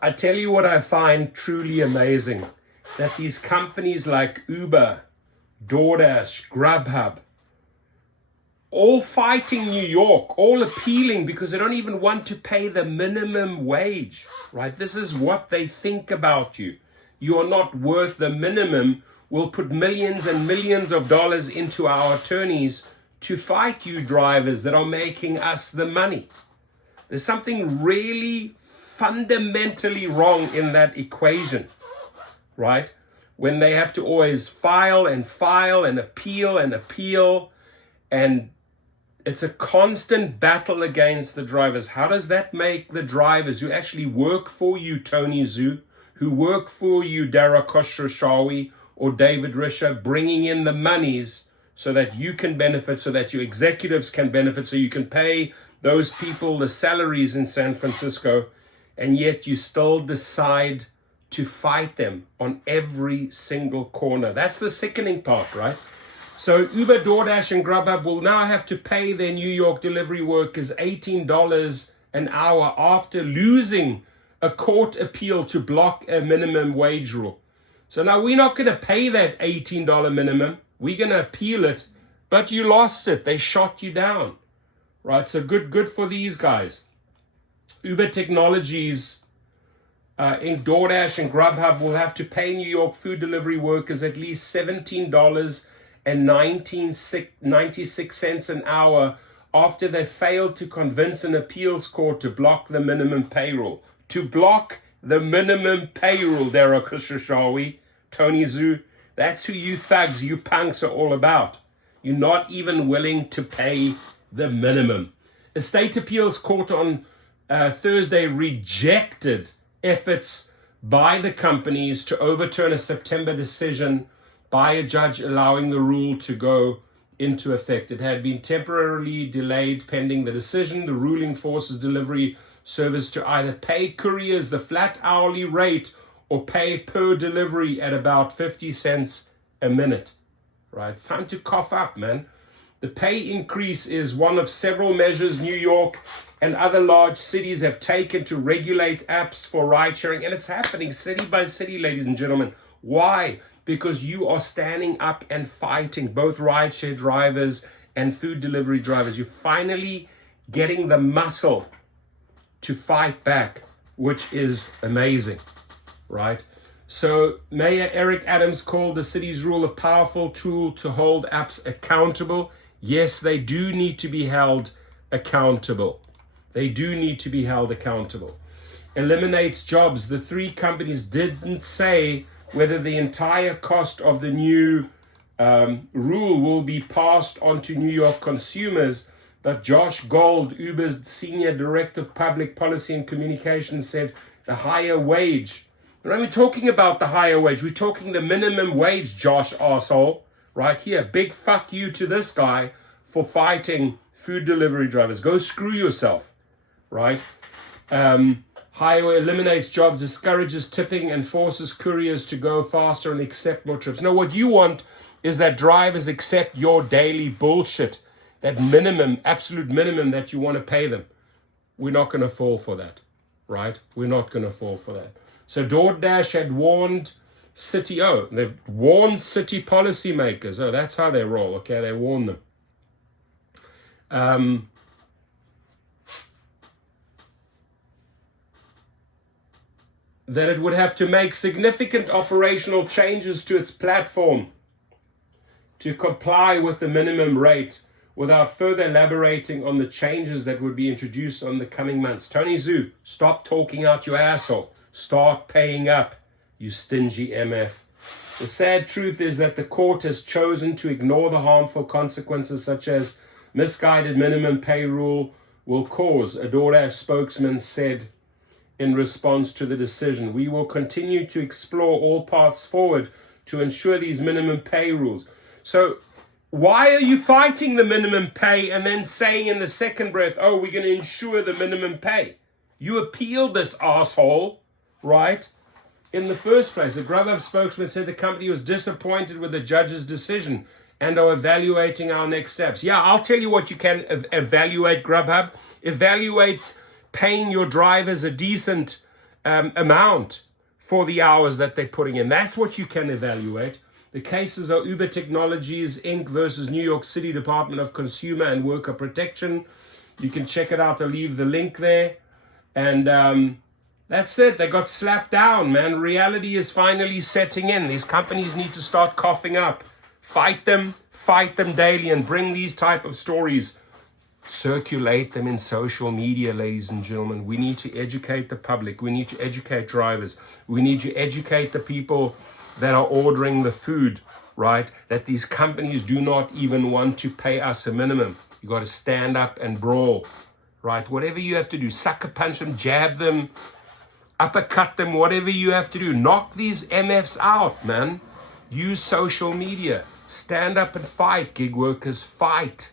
I tell you what I find truly amazing, that these companies like Uber, Doordash, Grubhub, all fighting New York, all appealing because they don't even want to pay the minimum wage, right? This is what they think about you. You are not worth the minimum. We'll put millions and millions of dollars into our attorneys to fight you drivers that are making us the money. There's something really fundamentally wrong in that equation, right? When they have to always file and appeal, and it's a constant battle against the drivers. How does that make the drivers who actually work for you, Tony Zhu, who work for you, Dara Khosrowshahi or David Risher, bringing in the monies so that you can benefit, so that your executives can benefit, so you can pay those people the salaries in San Francisco, and yet you still decide to fight them on every single corner? That's the sickening part, right? So Uber, DoorDash, and Grubhub will now have to pay their New York delivery workers $18 an hour after losing a court appeal to block a minimum wage rule. So now we're not going to pay that $18 minimum. We're going to appeal it, but you lost it. They shot you down, right? So good for these guys. Uber Technologies, Inc., DoorDash, and Grubhub will have to pay New York food delivery workers at least $17.96 an hour after they failed to convince an appeals court to block the minimum payroll. To block the minimum payroll, Dara Khosrowshahi, Tony Zhu, that's who you thugs, you punks are all about. You're not even willing to pay the minimum. A state appeals court on Thursday rejected efforts by the companies to overturn a September decision by a judge allowing the rule to go into effect. It had been temporarily delayed pending the decision. The ruling forces delivery service to either pay couriers the flat hourly rate or pay per delivery at about 50 cents a minute. Right? It's time to cough up, man. The pay increase is one of several measures New York and other large cities have taken to regulate apps for ride sharing, and it's happening city by city, ladies and gentlemen. Why? Because you are standing up and fighting, both rideshare drivers and food delivery drivers. You're finally getting the muscle to fight back, which is amazing, right? So Mayor Eric Adams called the city's rule a powerful tool to hold apps accountable. Yes, they do need to be held accountable. They do need to be held accountable. Eliminates jobs. The three companies didn't say whether the entire cost of the new rule will be passed on to New York consumers, but Josh Gold, Uber's Senior Director of Public Policy and Communications, said the higher wage. We're not even talking about the higher wage. We're talking the minimum wage, Josh, arsehole. Right here, big fuck you to this guy for fighting food delivery drivers. Go screw yourself, right? Higher eliminates jobs, discourages tipping, and forces couriers to go faster and accept more trips. No, what you want is that drivers accept your daily bullshit, that minimum, absolute minimum that you want to pay them. We're not going to fall for that, right? We're not going to fall for that. So DoorDash had warned they've warned city policymakers. Oh, that's how they roll. Okay, they warn them. That it would have to make significant operational changes to its platform to comply with the minimum rate without further elaborating on the changes that would be introduced on the coming months. Tony Zhu, stop talking out your asshole. Start paying up, you stingy MF. The sad truth is that the court has chosen to ignore the harmful consequences such as misguided minimum pay rule will cause, a DoorDash spokesman said in response to the decision. We will continue to explore all paths forward to ensure these minimum pay rules. So why are you fighting the minimum pay and then saying in the second breath, oh, we're going to ensure the minimum pay? You appealed this asshole, right? In the first place, the Grubhub spokesman said the company was disappointed with the judge's decision and are evaluating our next steps. Yeah, I'll tell you what you can evaluate, Grubhub. Evaluate paying your drivers a decent amount for the hours that they're putting in. That's what you can evaluate. The cases are Uber Technologies, Inc. versus New York City Department of Consumer and Worker Protection. You can check it out. I'll leave the link there. And that's it. They got slapped down, man. Reality is finally setting in. These companies need to start coughing up. Fight them daily, and bring these type of stories. Circulate them in social media, ladies and gentlemen. We need to educate the public. We need to educate drivers. We need to educate the people that are ordering the food, right? That these companies do not even want to pay us a minimum. You got to stand up and brawl, right? Whatever you have to do, sucker punch them, jab them, uppercut them, whatever you have to do. Knock these MFs out, man. Use social media. Stand up and fight, gig workers, fight.